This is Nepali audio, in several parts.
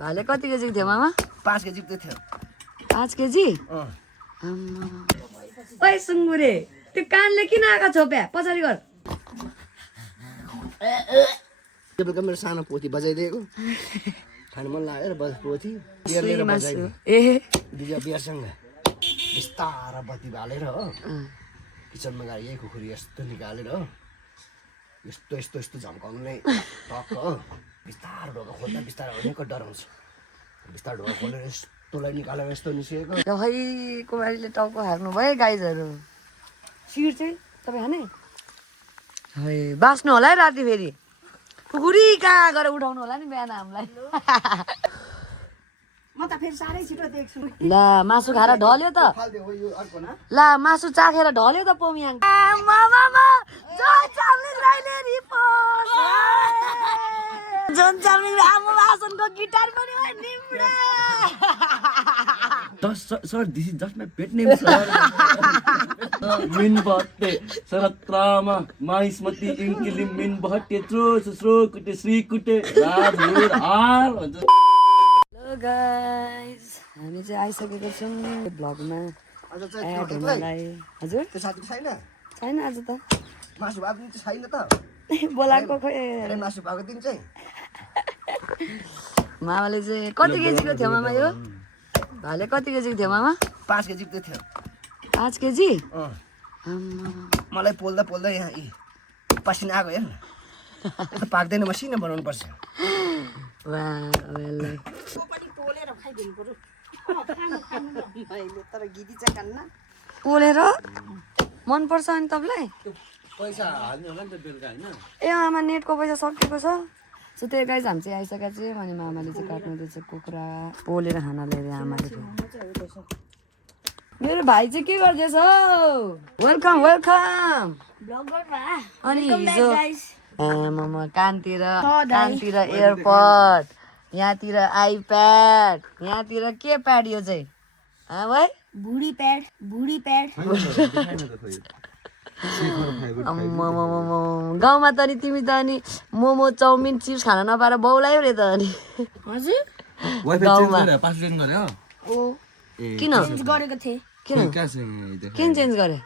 भाले कति केजीको थियो मामा? 5 केजी त थियो। 5 केजी? ओइ सुँगुरे, त्यो कानले किन आँखा छोप्या? पछाडि गर। बेलुका मेरो सानो पोथी बजाइदिएको खानु मन लाग्यो र पोथी लिएर बजाइदियो। बिहारसँग बिस्तारा बत्ती बालेर हो किचनमा गएर यही खुकुरी यस्तो निकालेर हो यस्तो यस्तो यस्तो झम्काउनुलाई टक्क हो बिस्तारो ढोका खोल्दा बिस्तारो अनेक डराउँछ। बिस्तारो ढोका खोलेर यस्तोलाई निकालेर यस्तो निस्किएको। खै कुमारीले टाउको हार्नु भयो गाइजहरू। सिर चाहिँ तपाईँ खाने? है बाँच्नु होला है राति फेरि। खुकुरी कहाँ गएर उठाउनु होला नि बिहान हामीलाई। म त फेरि साह्रै छिटो देख्छु। ला मासु खाएर ढल्यो त। ला मासु चाखेर ढल्यो त पोमियाङ। जोन चामलिङ आमा मासनको गिटार पनि हो Nimra. Sir, this is just my pet name, sir. Min batte, Saratrama, Maismati, Inkilim, Min batte, Sro, Kute, Sri Kute, Rajur, R. Hello guys, हामी चाहिँ आइसकेको छौँ ब्लगमा एड हुनलाई। हजुर त्यो साथी छैन? छैन आज त। मासु भएको दिन चाहिँ छैन त? बोलाएको खोइ। अरे मासु भएको दिन चाहिँ मामाले चाहिँ कति केजीको थियो मामा यो? भाले कति केजीको थियो मामा? 5 केजी त थियो। 5 केजी? मलाई पोल्दा पोल्दा यहाँ पसिना आएको हेर न। यो त पाक्दैन मसिनो बनाउनु पर्छ। पोलेर मन पर्छ अनि तपाईँलाई? पैसा हाल्नु होला नि त बेलुका हैन? ए आमा नेटको पैसा सकिएको छ। सो त्यही गाइज हामी चाहिँ आइसकेको चाहिँ अनि मामाले चाहिँ काट्नुहुँदैछ कुखुरा पोलेर खाना लिएर आमाले। मेरो भाइ चाहिँ के गर्दैछ? Welcome welcome. अनि हिजो मामा कानतिर एयरपड, यहाँतिर आइप्याड, यहाँतिर के प्याड यो चाहिँ? भाइ भुडी प्याड। गाउँमा त नि तिमी त अनि मोमो चाउमिन चिप्स खान नपाएर बौलायो रे त अनि। हजुर गाउँमा पासवर्ड गरे हो? किन गरेको थिएँ। किन चेन्ज गरे?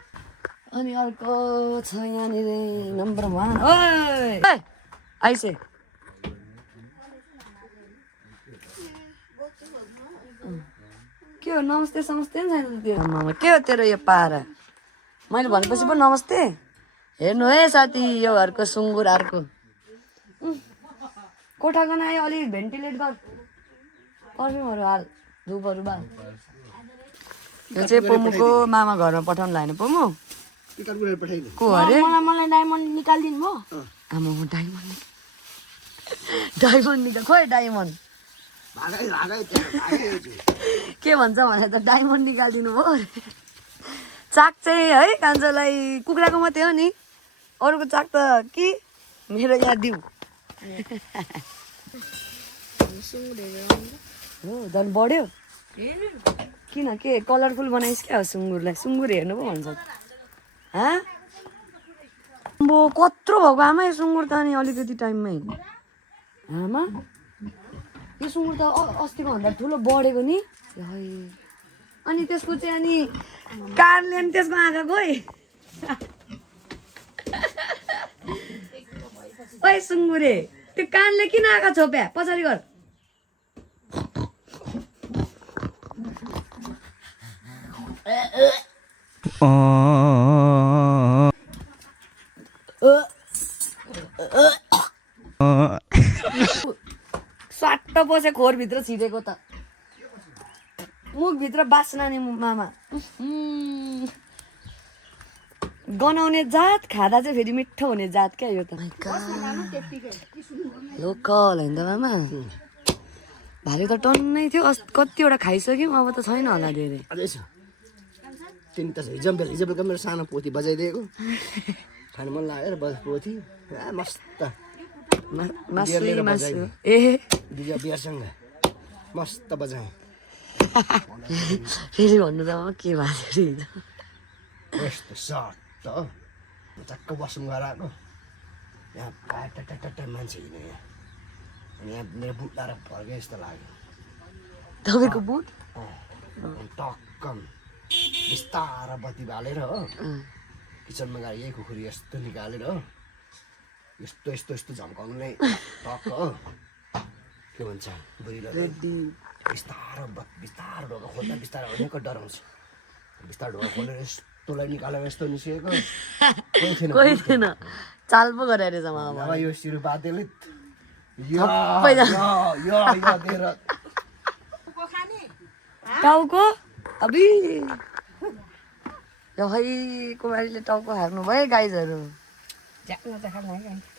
अनि अर्को छ यहाँनिर नम्बर 1। ओइ आइसे के हो? नमस्ते समस्ते नि छैन त्यो आमामा। के हो तेरो यो पारा? मैले भनेपछि पो नमस्ते। हेर्नु है साथी, यो घरको सुँगुर अर्को कोठाको आयो। अलिक भेन्टिलेट गर, पर्फ्युमहरू हाल, धुपहरू बाल। यो चाहिँ पोमुको मामा घरमा पठाउनु लाग्यो पोमु को अरे? मलाई डायमन्ड निकालिदिनु भयो। आमा डायमन्ड निकाल खोइ डायमन्ड के भन्छ भने त डायमन्ड निकालिदिनु भयो। चाक चाहिँ है कान्छोलाई कुखुराको मात्रै हो नि, अरूको चाक त कि मेरो यहाँ दिउ हो। झन् बढ्यो किन? के कलरफुल बनाइस् क्या हो सुँगुरलाई? सुँगुर हेर्नु पो भन्छ। म कत्रो भएको आमा यो सुँगुर त अनि अलिकति टाइममै। आमा यो सुँगुर त अस्तिको भन्दा ठुलो बढेको नि। अनि त्यसको चाहिँ अनि कानले अनि त्यसको आँखा गए। ओइ सुँगुरे, त्यो कानले किन आँखा छोप्या? पछाडि गर। स्वाट्ट बसे खोरभित्र छिरेको त मुखभित्र बास्ना नि मामा। गनाउने जात, खाँदा चाहिँ फेरि मिठो हुने जात क्या यो त। लोकल होइन त मामा। भाले त टन्नै थियो, कतिवटा खाइसक्यौँ, अब त छैन होला धेरै। तिमी त हिजो बेलुका मेरो सानो पोथी बजाइदिएको खानु मन लाग्यो र पोथी मस्त मासु ए बिहारसँग मस्त बजाएँ। फेरि भन्नु त के भएको थियो यस्तो सट हो चक्क बसौँ गएर आएको यहाँ टट्टा मान्छे हिँड्यो यहाँ अनि यहाँ मेरो बुट्टा र फर्के जस्तो लाग्यो। तपाईँको बुट टक्कम बिस्तारा बत्ती बालेर हो किचनमा गएर यही खुकुरी यस्तो निकालेर हो यस्तो यस्तो यस्तो झम्काउनुलाई टक्क हो के भन्छ बुढीलाई बिस्तारो बिस्तारो ढोका खोल्दा बिस्तारो अनेक डराउँछ बिस्तारो ढोका खोलेर यस्तोलाई निकालेर यस्तो निस्किएको कोही थिएन चाल पो गरे रहेछ मामा अब यो सिरु बादेले टाउको अबि यो खै कुमारीले टाउको हार्नु भयो गाइजहरू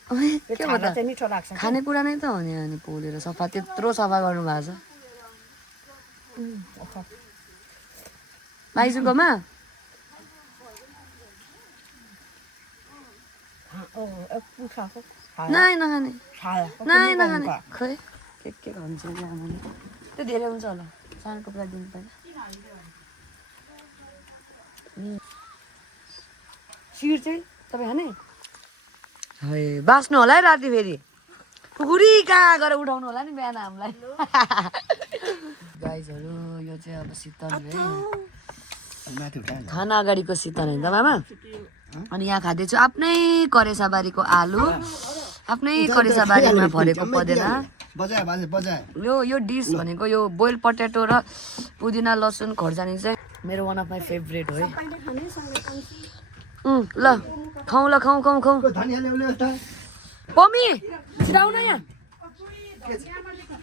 के भन्दा मिठो लाग्छ खानेकुरा नै त हो नि अनि पोलेर सफा त्यत्रो सफा गर्नु भएको छ माइजूकोमा नाइ नखाने नाइ नखाने खै के खान्छ आमाले त्यो धेरै हुन्छ होला सानो कुरा दिनु पर्छ सिर चाहिँ तपाईँ खाने है बाँच्नु होला है राति फेरि खुकुरी कहाँ गएर उठाउनु होला नि बिहान हामीलाई गाइजहरू यो चाहिँ अब शीतल खाना अगाडिको शीतल होइन त मामा अनि यहाँ खाँदैछु आफ्नै करेसाबारीको आलु आफ्नै करेसाबारीमा भरेको पदेना यो डिस भनेको यो बोइल पटेटो र पुदिना लसुन खोर्सानी चाहिँ मेरो वान अफ माई फेभरेट हो है ल खाउँ ल खाउँ खाउँ खाउँ पमी छिराउ न यहाँ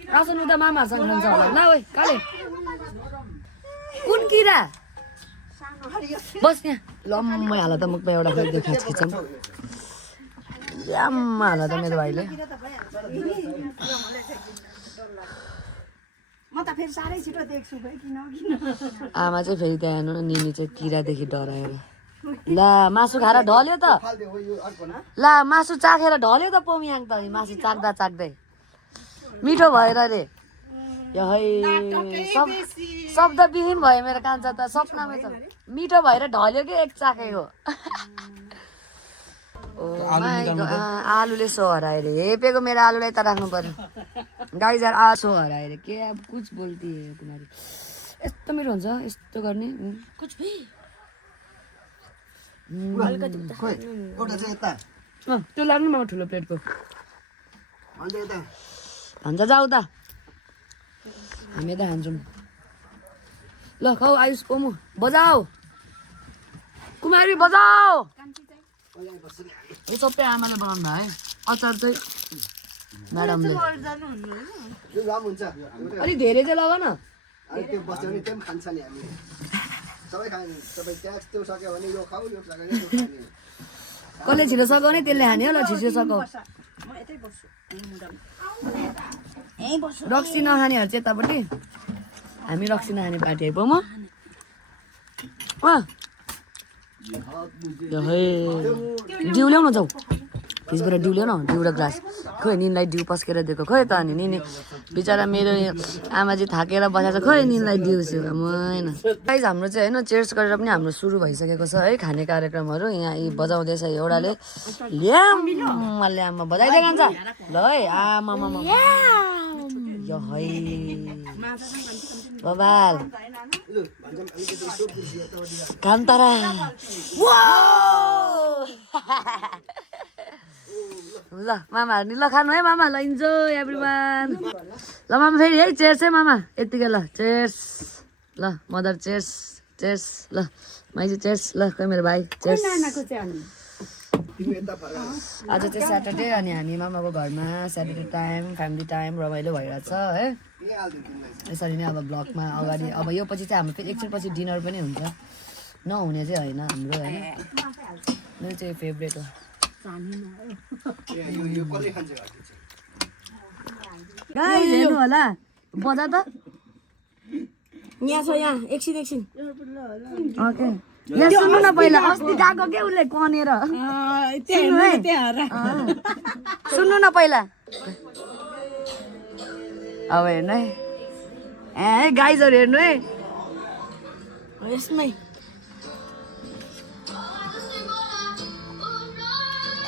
रासन उता मामाहरूसँग खान्छ होला ल ओइ काले कुन किरा बस यहाँ लम्मै हाल त मुखमा एउटा खाइदियो खिचखिचम ल्याम्मा हाल त मेरो भाइले आमा चाहिँ फेरि त्यहाँ हेर्नु न निनी चाहिँ किरादेखि डराएर ला मासु खाएर ढल्यो त ला मासु चाखेर ढल्यो त पोमियाङ त मासु चाख्दा चाख्दै मिठो भएर रे यो है शब्दविहीन भयो मेरो कान्छा त सपनामै त मिठो भएर ढल्यो कि एक चाखेको आलुले सो हरायो रे हेपेको मेरो आलुलाई त राख्नु पर्यो गाइजर आ सो हरायो रे के अब कुछ बोल्ती है कुमारी यस्तो मिठो हुन्छ यस्तो गर्ने त्यो लाग्नु म ठुलो प्लेटको भन्छ जाऊ त हामी त खान्छौँ ल खाऊ आयुष कोमु बजाऊ कुमारी बजाऊ यो सबै आमाले बनाउनु भयो है अचार चाहिँ म्याडमले अलिक धेरै चाहिँ लगा न कसले छिटो सघाउने त्यसले खाने होला छिटो सघाउ रक्सी नखानेहरू चाहिँ यतापट्टि हामी रक्सी नखाने पार्टी आइपुग्यो म डिउ ल्याउन जाऊ फ्रिजबाट डिउ ल्याउन डिउ र ग्लास खोइ निनलाई डिउ पस्केर दिएको खोइ त अनि निनी बिचरा मेरो आमाजी थाकेर बसेको छ खोइ निनलाई डिउ छु होइन गाइस हाम्रो चाहिँ होइन चेयर्स गरेर पनि हाम्रो सुरु भइसकेको छ है खाने कार्यक्रमहरू यहाँ यी बजाउँदैछ एउटाले ल्याम्मा बजाइदिए खान्छ ल है आमा यो है बबाल कान्तारा ल मामाहरू नि ल खानु है मामा ल इन्जोय एभ्रिवान ल मामा फेरि है चेयर्स है मामा यतिकै ल चेयर्स ल मदर चेयर्स चेयर्स ल माइजी चेयर्स ल खोइ मेरो भाइ चेयर्स आज चाहिँ स्याटरडे अनि हामी मामाको घरमा स्याटरडे टाइम फ्यामिली टाइम रमाइलो भइरहेछ है यसरी नै अब ब्लगमा अगाडि अब यो पछि चाहिँ हाम्रो फेरि एकछिनपछि डिनर पनि हुन्छ नहुने चाहिँ होइन हाम्रो होइन मेरो चाहिँ फेभरेट हो हेर्नु होला बजा त यहाँ छ यहाँ एकछिन ओके यहाँ सुन्नु न पहिला अस्ति गएको के उसले कनेर सुन्नु न पहिला अब हेर्नु है ए गाइजहरू हेर्नु है यसमै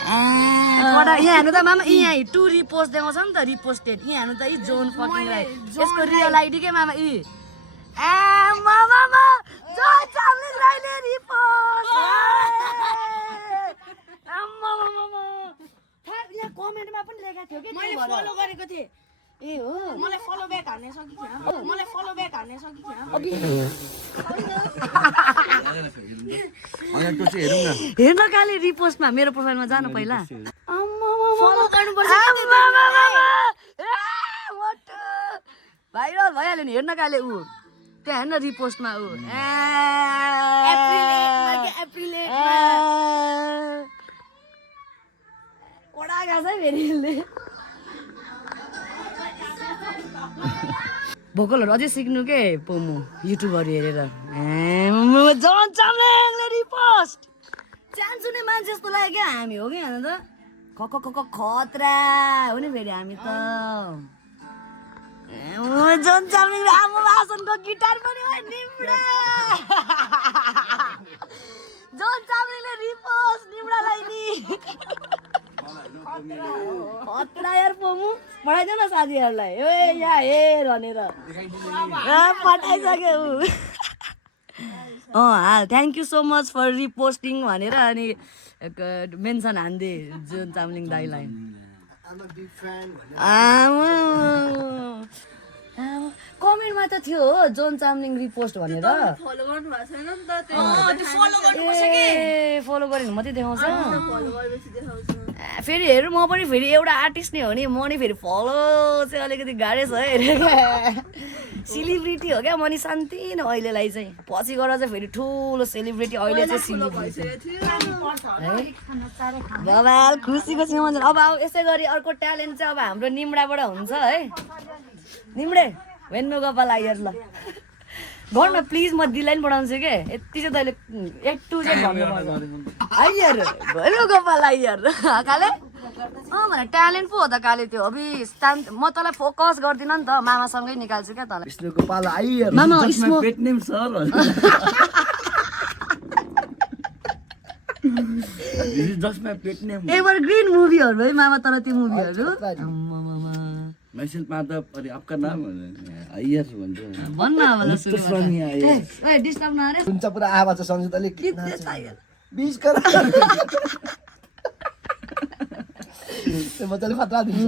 यहाँ हेर्नु त मामा यहाँ टु रिपोस्ट देखाउँछ नि त रिपोस्टेड यहाँ हेर्नु त यी जोन फकिङ राई यसको रियल आइडी के मामा यी मामा जोन चामलिङ राईले रिपोस्ट यहाँ कमेन्टमा पनि लेखेको थियो कि मैले फलो गरेको थिएँ ए हो मलाई फलो ब्याक हान्ने सकी थिएन मलाई फलो ब्याक हान्ने सकी थिएन अनि त्यो चाहिँ हेरौँ न हेर्न काले रिपोस्टमा मेरो प्रोफाइलमा जानु पहिला फलो गर्नुपर्छ भाइरल भइहाल्यो नि हेर्न काले ऊ त्यहाँ हेर्न रिपोस्टमा ऊ एप्रिल कडा गएको छ फेरि यसले भोकलहरू अझै सिक्नु के पोमु युट्युबहरू हेरेर जन चामलिङले रिपोस्ट चान्छु नै मान्छे जस्तो लाग्यो क्या हामी हो कि होइन त खतरा हो नि फेरि हामी त जन चामलिङ आमा भाषणको गिटार पनि हो निम्रा जन चामलिङले रिपोस्ट निम्रालाई नि खतरा यार पोमु पठाइदेऊ न साथीहरूलाई ए यहाँ हेर भनेर पठाइसक्यो ऊ thank you so much for reposting भनेर अनि मेन्सन हान्दे जोन चामलिङ दाईलाई कमेन्टमा त थियो हो जोन चामलिङ रिपोस्ट भनेर फलो गर्नु भएको छैन नि त त्यो फलो गरेन मात्रै देखाउँछ फलो गरेपछि देखाउँछ फेरि हेरौँ म पनि फेरि एउटा आर्टिस्ट नै हो नि म नि फेरि फलो चाहिँ अलिकति गाह्रै छ है सेलिब्रिटी हो क्या म नि शान्ति नै अहिलेलाई चाहिँ पछि गएर चाहिँ फेरि ठुलो सेलिब्रिटी अहिले चाहिँ सेलिब्रिटी बबाल खुसीको छेउमा अब यसै गरी अर्को ट्यालेन्ट चाहिँ अब हाम्रो निम्डाबाट हुन्छ है निम्डे वेन्नु गोपाल आइयर ल गर्न प्लिज म दिदीलाई पनि पठाउँछु के यति चाहिँ तैँले एक टू चाहिँ भन्नु आइयर वेन्नु गोपाल आइयर काले भने ट्यालेन्ट पो हो त काले त्यो अभि म तँलाई फोकस गर्दिनँ नि त मामासँगै निकाल्छु क्या तँलाई विष्णु गोपाल आइयर मामा My pet name sir. This is just my pet name. Ever green मुभीहरू है मामा तर त्यो मुभीहरू Myself माधव अरे आपका नाम अय्यर भन्छ भन्न अब सुरु स्वामी अय्यर ए डिस्टर्ब नगरे हुन्छ पुरा आवाज छ सञ्जितले बीच कर त्यो मजाले खतरा दिन्छ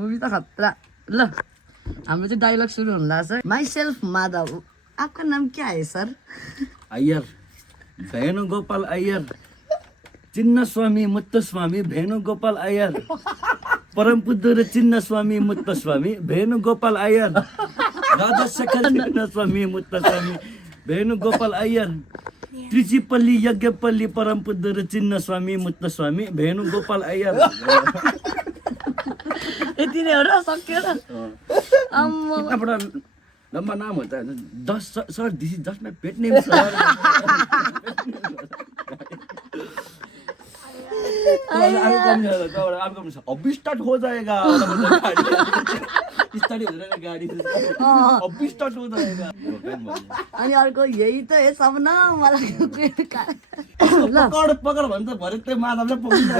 मुभी त खतरा ल हाम्रो चाहिँ डायलग सुरु हुन लाग्छ माई सेल्फ माधव आपका नाम क्या है सर अय्यर वेणुगोपाल अय्यर चिन्न स्वामी मुत्त स्वामी वेणुगोपाल अय्यर परम पूज्य चिन्न स्वामी मुत्त स्वामी वेणुगोपाल अय्यर राजशेखर चिन्न स्वामी मुत्त स्वामी वेणुगोपाल अय्यर त्रिचिपल्ली यज्ञपल्ली परम पूज्य चिन्न स्वामी मुत्त स्वामी वेणुगोपाल अय्यर यति नै हो र सक्यो र कितना बड़ा लंबा नाम होता है sir this is just my pet name sir अब स्टार्ट हो जाएगा स्टार्ट हो जाएगा गाड़ी अब स्टार्ट हो जाएगा अनि अर्को यही त हे सपना मलाई पकड पकड भन्छ भरे त्यो माधवले पक्रिन्छ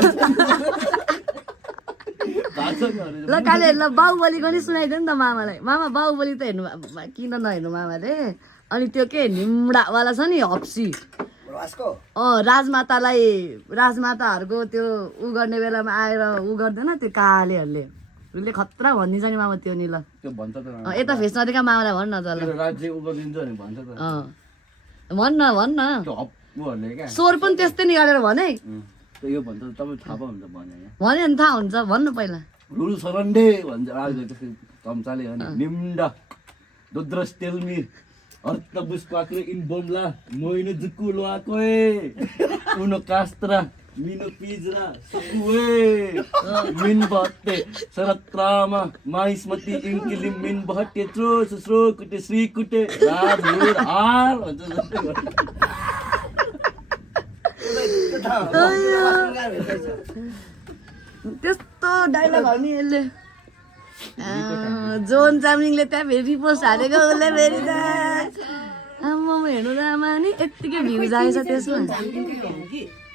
ल काले ल बाहुबलीको नि सुनाइदियो नि त मामालाई मामा बाहुबली त हेर्नु किन नहेर्नु मामाले अनि त्यो के निम्डावाला छ नि हप्सी राजमाताहरूको त्यो उ गर्ने बेलामा आएर उ गर्दैन त्यो कालेहरूले उसले खतरा भनिदिन्छ नि मामा त्यो नि ल त्यो भन्छ त यता फेस नदेखा मामालाई भन्न त ल राज्य उ गरिदिन्छ नि भन्छ त भन्न त्यो हप्पुहरूले क्या स्वर पनि त्यस्तै निकालेर भने यो भन्छ तपाईँ थाहा हुन्छ भने भन्यो भने थाहा हुन्छ भन्नु पहिला रुल सरन्डे भन्छ राजले चम्चाले अनि निम्डा दुद्रस तेलमी अर्थ बुस्पाक्रे इन बोम्ला मोइनो जुकु लोआकोए उनो कास्त्रा मिनो पिजरा सुकुए मिन बहत्ते सरत्रामा माइस्मती इंकिलिम मिन बहत्ते त्रो सुस्रो कुटे श्री कुटे राजहुर हार भन्छ त्यस्तो डाइलगहरू नि यसले जोन चामलिङले त्यहाँ फेरि रिपोस्ट हालेको उसले फेरि त आम्मा हेर्नु त आमा नि यत्तिकै भ्युज आएछ त्यसमा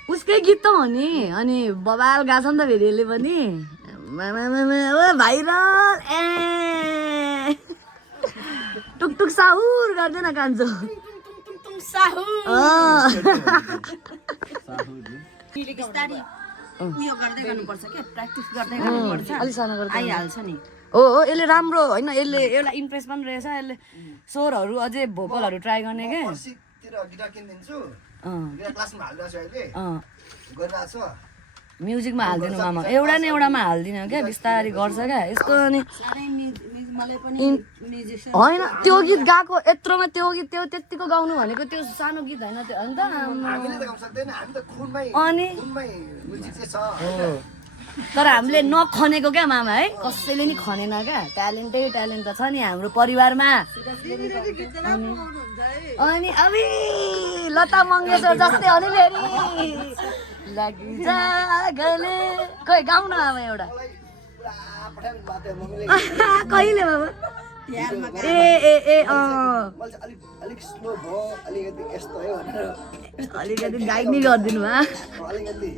उसकै गीत त हो नि अनि बबाल गाछ नि त फेरि यसले पनि ओ भाइरल ए टुकटुक साहुर गर्दैन कान्छो उयो गर्दै गर्नुपर्छ के प्र्याक्टिस गर्दै गर्नुपर्छ अलिक सानो गर्दा आइहाल्छ नि हो यसले राम्रो होइन यसले एउटा इम्प्रेस पनि रहेछ यसले स्वरहरू अझै भोकलहरू ट्राई गर्ने के पर्सितिर गिटार किनिदिन्छु गिटार क्लासमा हालिरहेको छु अहिले गरिरहेको छ म्युजिकमा हाल्दिनु मामा एउटा न एउटामा हाल्दिनँ क्या बिस्तारै गर्छ क्या यस्तो अनि मलाई पनि म्युजिसियन होइन त्यो गीत गाएको यत्रोमा त्यो गीत त्यो त्यत्तिको गाउनु भनेको त्यो सानो गीत होइन त्यो अन्त हामीले त गाउन सक्दैन हामी त खुनमै अनि म्युजिक चाहिँ छ तर हामीले नखनेको क्या मामा है कसैले नि खनेन क्या ट्यालेन्ट त छ नि हाम्रो परिवारमा अनि अबि लता मङ्गेशकर जस्तै हो नि फेरि लागिन्छ गले खोइ गाउन अब एउटा कहिले बाबा ए ए ए मैले चाहिँ अलिक स्लो भयो अलिकति यस्तो है भनेर अलिकति गाइड नि गरिदिनु भा अलिकति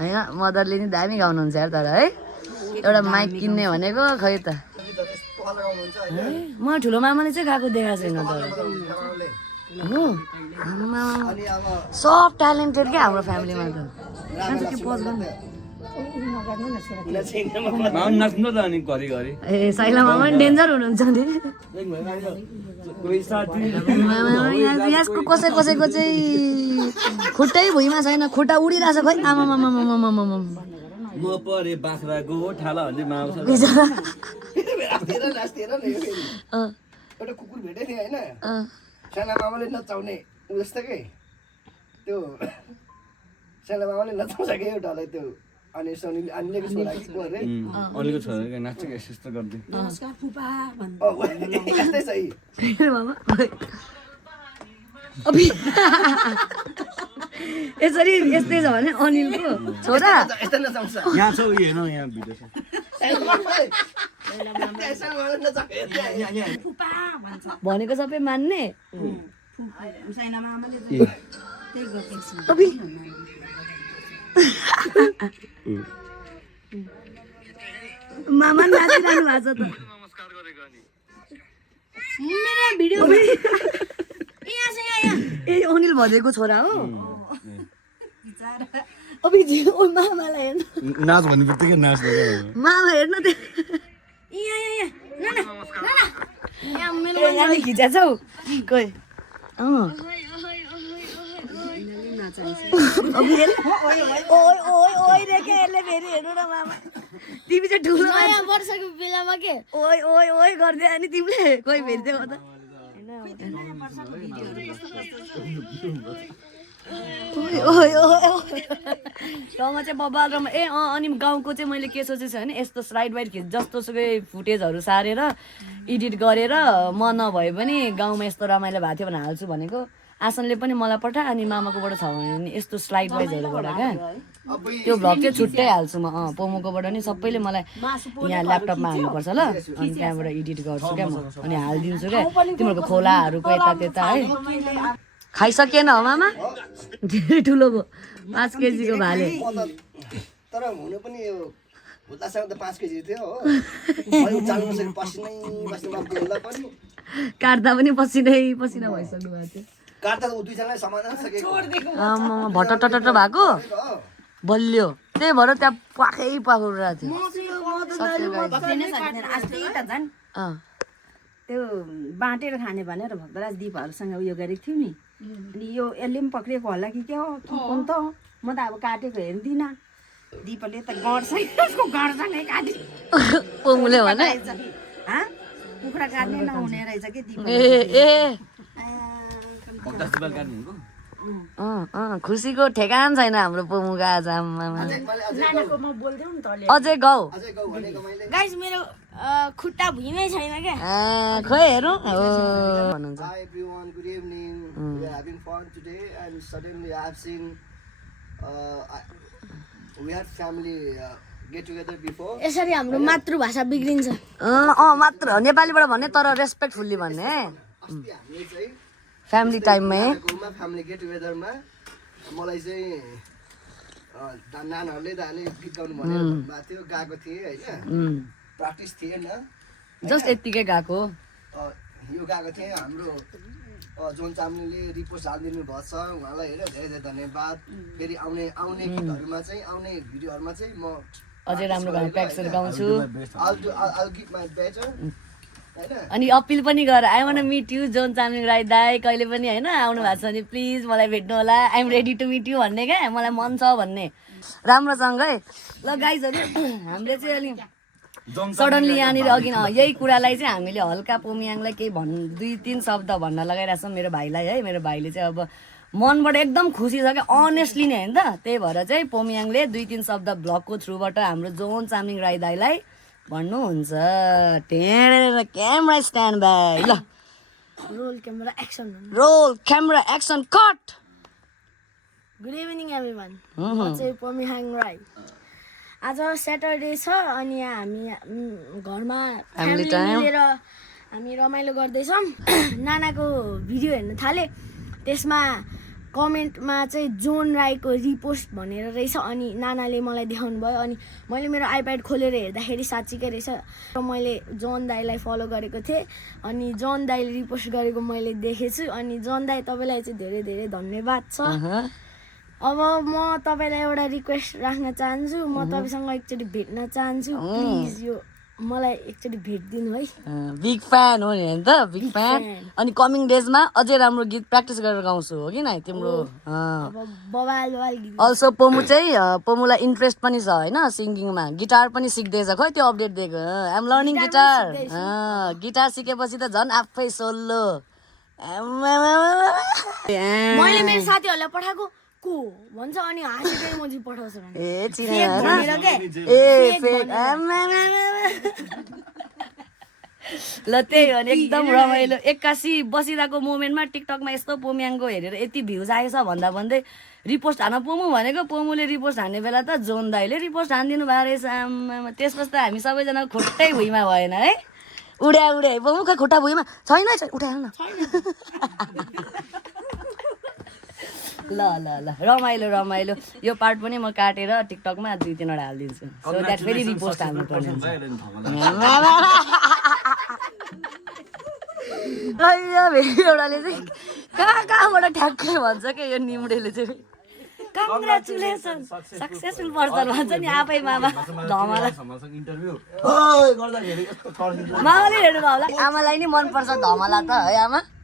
होइन मदरले नि दामी गाउनुहुन्छ यार तर है एउटा माइक किन्ने भनेको खै त यस्तो खालको गाउनुहुन्छ होइन म ठुलो मामाले चाहिँ गएको देखाएको छैन तर हो आम्मा अनि अब सब ट्यालेन्टेड क्या हाम्रो फ्यामिलीमा त नाच्नु त अनि घरिघरि ए साइला मामा पनि डेन्जर हुनुहुन्छ नि कोही साथी यसको कसैको चाहिँ खुट्टै भुइँमा छैन खुट्टा उडिरहेछ खोइ आमा म परे बाख्रा गोठाला भन्दै माउँछ एउटा कुकुर भेटेँ नि होइन साना मामाले नचाउने उ जस्तो के त्यो साना मामाले नचाउँछ कि एउटालाई त्यो अनि अनिलेको छोरा कि को अरे अलिको छोरा नाच्छ कि यस्तो गर्दै नमस्कार फुपा भन्छ यस्तै छ मामा अबि यसरी यस्तै छ भने अनिलको छोरा यस्तै नचाउँछ यहाँ छ उयो हेर्नु यहाँ भिडियो छ फुपा भन्छ भनेको सबै मान्ने साइना मामाले त्यही गर्छ अबि मामा नाचिरहनु भएको छ त मेरो भिडियो ए अनिल भदेको छोरा हो अबि ओ मामालाई हेर्नु नाच भन्ने बित्तिकै नाच्दै मामा हेर्नु त यहाँ खिचा छौ कोही यसले फेरि हेर्नु न मामा तिमी चाहिँ ठुलो वर्षको बेलामा के ओइ ओइ ओइ गर्दै अनि तिमीले कोही भेट्थ्यौ त ठाउँमा चाहिँ बबाल र अनि गाउँको चाहिँ मैले के सोचेको छु भने यस्तो स्लाइड वाइड जस्तो सुकै फुटेजहरू सारेर एडिट गरेर म नभए पनि गाउँमा यस्तो रमाइलो भएको थियो भने हाल्छु भनेको आसनले पनि मलाई पठा अनि मामाकोबाट छ भने यस्तो स्लाइड वाइजहरूबाट क्या त्यो भ्लग चाहिँ छुट्टै हाल्छु म पोमोकोबाट नि सबैले मलाई यहाँ ल्यापटपमा हाल्नुपर्छ ल अनि त्यहाँबाट एडिट गर्छु क्या म अनि हालिदिन्छु क्या तिमीहरूको खोलाहरूको यता त्यता है खाइसकेन हो मामा धेरै ठुलो भयो 5 केजीको भाले तर हुनु पनि यो भुत्लासँग त 5 केजी थियो हो अनि चाल्नु सके पसिनै बेल्ला पनि काट्दा पनि पसिना भइसक्नु भएको थियो काट्दा त दुईजनालाई समाधान सकेको आमा भटटट भएको बलियो त्यही भएर त्यहाँ पाखुरहेको थियो त्यो बाँटेर खाने भनेर भक्तराज दिपहरूसँग उयो गरेको थियो नि अनि यो यसले पनि पक्रिएको होला कि के हो कुन त म त अब काटेको हेर्दिनँ दिपले त गर्छको गर्छनै काटे पोमुले भने कुखुरा काट्ने नहुने रहेछ कि दिप खुसीको ठेगान छैन हाम्रो पोमुका आज अझै गाउँ गाइस मेरो खुट्टा भुइँमै छैन क्या खोइ हेरौँ भन्नुहुन्छ Hi everyone, good evening. We are having fun today, and suddenly I have seen we had family get together before. यसरी हाम्रो मातृभाषा बिग्रिन्छ मात्र नेपालीबाट भन्ने तर रेस्पेक्टफुल्ली भन्ने अस्ति हामीले चाहिँ फ्यामिली टाइममै घरमा family get together मा मलाई चाहिँ नानाहरूले दाले गीत गाउनु भनेर भन्नुभएको थियो, गाएको थिएँ होइन, प्र्याक्टिस थिएन। जस्ट यत्तिकै गएको यो गाएको थिएँ। हाम्रो जोन चामलिङले रिपोर्ट हालिदिनु भएको छ, उहाँलाई हेरेर धेरै धेरै धन्यवाद। फेरि आउने गीतहरूमा चाहिँ आउने भिडियोहरूमा चाहिँ म अझै राम्रो प्र्याक्टिसहरू गाउँछु। I'll give my better होइन। अनि अपिल पनि गर, I want meet you John Chamling Rai दाई, कहिले पनि होइन आउनु भएको छ भने प्लिज मलाई भेट्नु होला, I am ready to meet you भन्ने क्या, मलाई मन छ भन्ने राम्रोसँगै। ल गाइजहरू हामीले चाहिँ अलि सडनली यहाँनिर अघि यही कुरालाई चाहिँ हामीले हल्का पोमियाङलाई केही 2-3 शब्द भन्न लगाइरहेको छौँ मेरो भाइलाई है। मेरो भाइले चाहिँ अब मनबाट एकदम खुसी छ क्या, अनेस्टली नै होइन त, त्यही भएर चाहिँ पोमियाङले 2-3 शब्द भ्लगको थ्रुबाट हाम्रो जोन चामलिङ राई दाईलाई भन्नुहुन्छ। Camera stand bye. ल roll camera action cut. Good evening everyone, म चाहिँ पोमिहाङ राई। आज स्याटरडे छ अनि यहाँ हामी घरमा फ्यामिली मिलेर हामी रमाइलो गर्दैछौँ। नानाको भिडियो हेर्न थालेँ, त्यसमा कमेन्टमा चाहिँ जोन राईको रिपोस्ट भनेर रहेछ। अनि नानाले मलाई देखाउनु भयो अनि मैले मेरो आइप्याड खोलेर हेर्दाखेरि साँच्चीकै रहेछ। र मैले जोन दाईलाई फलो गरेको थिएँ अनि जोन दाईले रिपोस्ट गरेको मैले देखेछु। अनि जोन दाई तपाईँलाई चाहिँ धेरै धेरै धन्यवाद छ। अब म तपाईँलाई एउटा रिक्वेस्ट राख्न चाहन्छु, म तपाईँसँग एकचोटि भेट्न चाहन्छु, प्लिज यो मलाई एकचोटि भेटिदिनु है। बिग फ्यान हो नि होइन त, बिग फ्यान। अनि कमिङ डेजमा अझै राम्रो गीत प्र्याक्टिस गरेर गाउँछु हो कि न तिम्रो। बवाल गीत। अल्सो पोमु चाहिँ पोमुलाई इन्ट्रेस्ट पनि छ होइन सिङ्गिङमा, गिटार पनि सिक्दैछ, खै त्यो अपडेट दिएको। I'm learning guitar. गिटार सिकेपछि त झन् आफै सोल्लो। मैले मेरो साथीहरूलाई पठाएको को भन्छ अनि हाँसेको इमोजी पठाउँछ भने ए चिने भनेर के ए फेक। ल त्यही हो नि, एकदम रमाइलो। 81 बसिरहेको मोमेन्टमा टिकटकमा यस्तो पोमियाङको हेरेर यति भ्युज आएछ भन्दा भन्दै रिपोस्ट हान्न पोमु भनेको, पोमुले रिपोस्ट हान्ने बेला त जोन दाईले रिपोस्ट हानिदिनु भएको रहेछ। त्यसपछि त हामी सबैजना खुट्टै भुइँमा भएन है। उड्या पोमु खै खुट्टा भुइँमा छैन, उठाइहाल न। ल रमाइलो यो पार्ट पनि म काटेर टिकटकमा 2-3 वटा हालिदिन्छु, सो द्याट फेरि रिपोस्ट हाल्नु पर्ने हुन्छ। एउटाले चाहिँ कहाँबाट ठ्याक्कै भन्छ क्या यो निम्डेले चाहिँ, कङ्ग्रेचुलेसन सक्सेसफुल पर्सन भन्छ नि आफै मामा धमाला। मामाले हेर्नु भयो होला, आमालाई नि मनपर्छ धमाला त है आमा।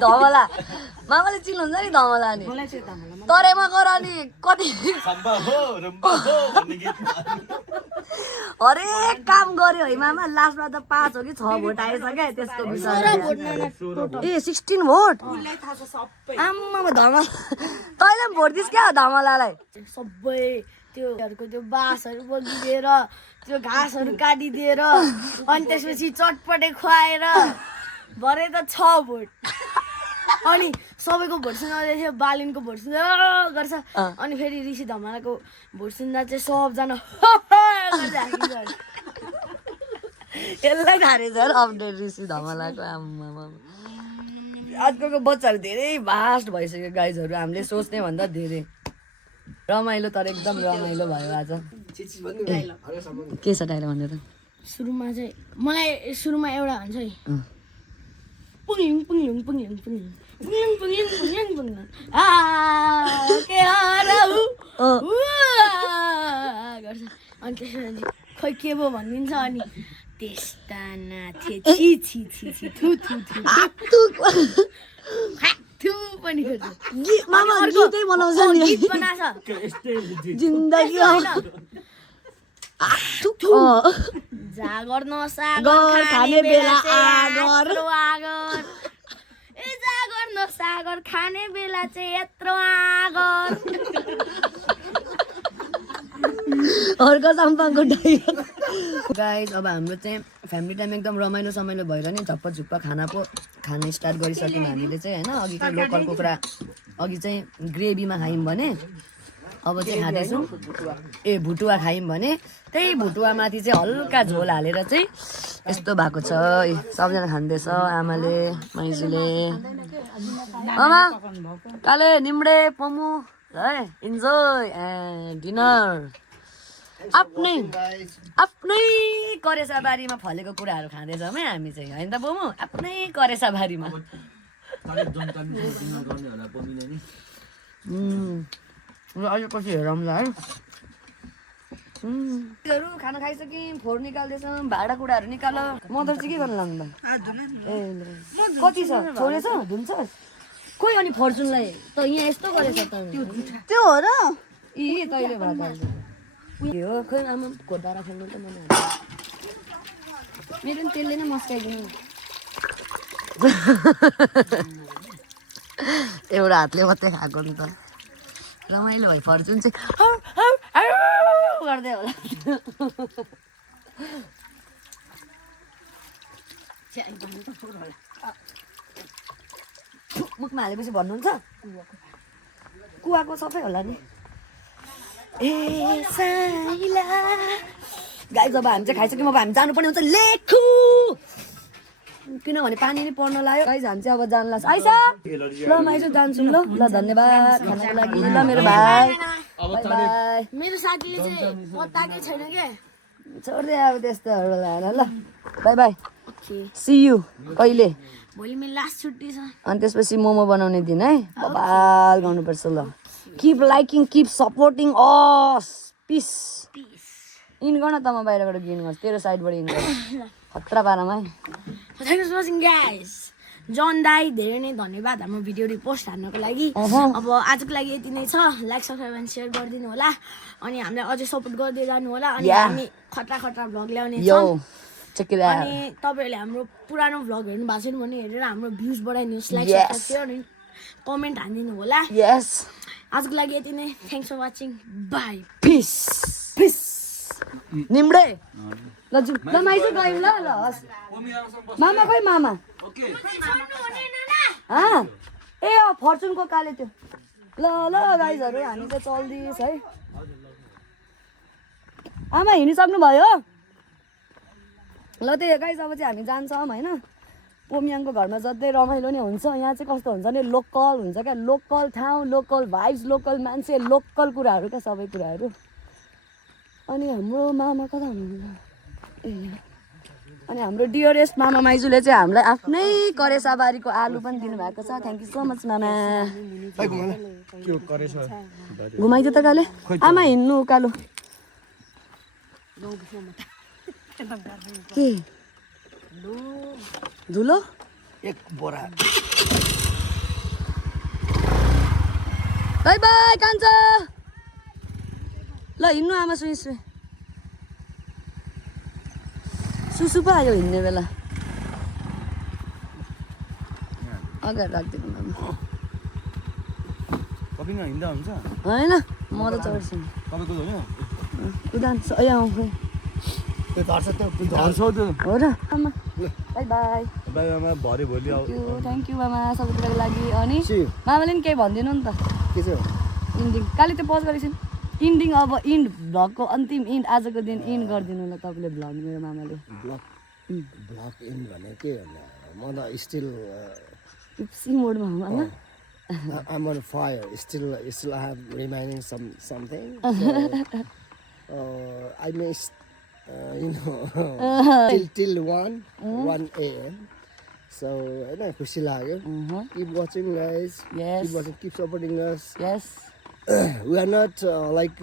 धमला मामाले चिन्नुहुन्छ नि धमला नि, तरेमा गएर अनि कति हरेक काम गर्यो है मामा। लास्टमा त 5 हो कि 6 भोट आएछ क्या त्यसको विषय। ए 16 भोट आम्मा धमला, तैँले पनि भोट दिस् क्या धमलालाई। सबै त्यो बाँसहरू बोकिदिएर त्यो घाँसहरू काटिदिएर अनि त्यसपछि चटपटे खुवाएर भरे त 6 भोट। अनि सबैको भोट सुनाउँदै थियो, बालिनको भोट सुन्दा गर्छ अनि फेरि ऋषि धमालाको भोट सुन्दा चाहिँ सबजना यसलाई खारेछ अपडेट ऋषि धमालाको। आम्मा आजकलको बच्चाहरू धेरै भास्ट भइसक्यो गाइजहरू, हामीले सोच्ने भन्दा धेरै रमाइलो, तर एकदम रमाइलो भयो आज। के छ डाइलग भन्ने त? सुरुमा चाहिँ मलाई सुरुमा एउटा हुन्छ है, पुङलिङ पुङलिङ पुङलिङ पुङलिङ पुङलिङ पुङलिङ पुङलिङ पुङलिङ के हराउ गर्छ अनि त्यसपछि खोइ के भयो भनिदिन्छ अनि त्यस्ता नाथे छि छि छि छि थु थु थु पनि गर्छ। मामा गीतै बनाउँछ नि, गीत बनाछ जिन्दगी जागर नसागर खाने बेला आगर आगर, ए जागर नसागर खाने बेला चाहिँ यत्रो आगर। अर्को चम्पाको डाइलग। गाइज अब हाम्रो चाहिँ फ्यामिली टाइम एकदम रमाइलो समाइलो भएर नि झप्प झुप्प खाना स्टार्ट गरिसक्यौँ हामीले चाहिँ होइन। अघि चाहिँ लोकल कुखुरा अघि चाहिँ ग्रेभीमा खायौँ भने अब चाहिँ खाँदैछौँ, ए भुटुवा खायौँ भने त्यही भुटुवामाथि चाहिँ हल्का झोल हालेर चाहिँ यस्तो भएको छ। सबजना खाँदैछ आमाले माइजूले। आमा काले निम्डे पमु है इन्जोय डिनर। आफ्नै करेसा बारीमा फलेको कुराहरू खाँदैछौँ है हामी चाहिँ, होइन त बोमु? आफ्नै करेसा बारीमा। अहिले पछि हेरौँला है। खाना खाइसक्यौँ, फोहोर निकाल्दैछौँ, भाँडाकुँडाहरू निकाल। मदर चाहिँ के गर्नु लाग्नु ए कति छ? छोडेछ धुन्छ खोइ। अनि फर्चुनलाई त यहाँ यस्तो गरेछ त त्यो हो र यी तैँले भात उयो हो खोइ आमा घोटारा खेल्नु त मन मेरो पनि त्यसले नै मस्काइदिनु। एउटा हातले मात्रै खाएको नि त रमाइलो भयो। फर्चुन चाहिँ गर्दै होला। मुखमा हालेपछि भन्नुहुन्छ कुवाको सबै होला नि। ए साइला गाई जब हामी चाहिँ खाइसक्यौँ अब हामी जानुपर्ने हुन्छ लेखु, किनभने पानी नै पर्न लाग्यो। गाइज हामी चाहिँ अब जानु लाग्छ। आइसा ल म आइसु जान्छु ल। ल धन्यवाद खानाको लागि। ल मेरो भाइ बाई बाई। मेरो साथीले चाहिँ पत्ताकै छैन के। छोड्दै अब त्यस्तोहरू लाएर ल bye bye. Okay see you कहिले। भोलि मेरो लास्ट छुट्टी छ। अनि त्यसपछि मोमो बनाउने दिन है बबाल गर्नुपर्छ ल। Keep liking keep supporting us. पिस इन गर्न त म बाहिरबाट गिन गर्छु तेरो साइडबाट इन गर्छु खतरा पारामा है। Thank for watching guys. John दाई धेरै नै धन्यवाद हाम्रो भिडियो रिपोस्ट हान्नको लागि। अब आजको लागि यति नै छ। लाइक सब्सक्राइब एन्ड सेयर गरिदिनु होला अनि हामीलाई अझै सपोर्ट गर्दै रहनु होला। अनि हामी खतरा खतरा भ्लग ल्याउने छौँ। अनि तपाईँहरूले हाम्रो पुरानो भ्लग हेर्नु भएको छैन भने हेरेर हाम्रो भ्युज बढाइदिनुहोस्। लाइक सब्सक्राइब सेयर अनि कमेन्ट हानिदिनु होला। यस आजको लागि यति नै। Thanks for watching. Bye. Peace peace निम्डे ल जु ल माइजू गयौँ ल ल हस्। मामा खोइ मामा ए फर्चुनको काले त्यो ल ल गाइजहरू हामी चाहिँ चल्दैछ है। आमा हिँडिसक्नु भयो ल त्यही गाइज अब चाहिँ हामी जान्छौँ होइन। पोमियाङको घरमा जस्तै रमाइलो नै हुन्छ। यहाँ चाहिँ कस्तो हुन्छ भने लोकल हुन्छ क्या, लोकल ठाउँ, लोकल भाइब्स, लोकल मान्छे, लोकल कुराहरू क्या सबै कुराहरू। अनि हाम्रो मामा कता हुनुहुन्छ ए अनि हाम्रो डियरेस्ट मामा माइजूले चाहिँ हामीलाई आफ्नै करेसाबारीको आलु पनि दिनुभएको छ। थ्याङ्क यू सो मच मामा। घुमाइदियो त काले आमा हिँड्नु उकालो के धुलो एक बोरा बाई बाई कान्छ ल हिँड्नु आमा सुइसु सुसु पो आयो हिँड्ने बेला अगाडि राखिदिनु कपिङमा हिँड्दा हुन्छ होइन म त चढ्छु तपाईँको हो कुदान त्यो धर्छ त्यो हो र आमा बाई बाई बाई आमा भरे भोलि थ्याङ्क यू मामा सबै कुराको लागि। अनि मामाले पनि केही भनिदिनु नि त के चाहिँ इन्डिङ काले त्यो पज गरेको इन्डिङ अब इन्ड भ्लगको अन्तिम इन्ड आजको दिन इन्ड गरिदिनु ल तपाईँले भ्लग मेरो मामाले। ब्लक इन भने के भन्दा म त स्टिल सी मोडमा हो मामा। I'm on fire. Still I have remaining something. So, I missed, till 1 a.m. So, खुसी लाग्यो. Keep watching, guys. Yes. Keep watching. Keep supporting us. Yes. We are not like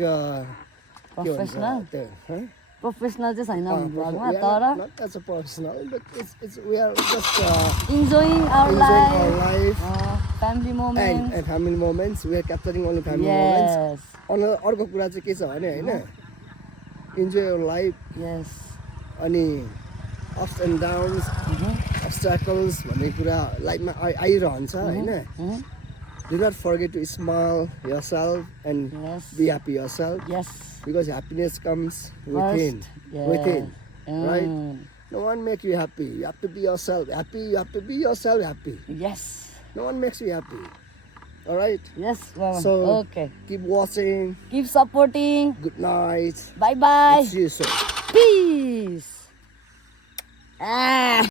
Professional? Huh? Professional चाहिँ छैन भ्लगमा We are तर not as a professional, but we are just enjoying our enjoying our life life. Family moment And family moments. We are capturing only family moments. Yes अर्को कुरा चाहिँ के छ भने होइन इन्जोय यर लाइफ यस अनि अप्स एन्ड डाउन्स अब्स्ट्याकल्स भन्ने कुरा लाइफमा आइरहन्छ होइन do not forget to smile yourself and Yes. Be happy yourself yes because happiness comes within. Right? No one makes you happy. You have to be yourself happy. You have to be yourself happy. Yes No one makes you happy. All right. Yes, Mama. So Okay. keep watching. Keep supporting. Good night. Bye bye. See you soon. Peace. Ah.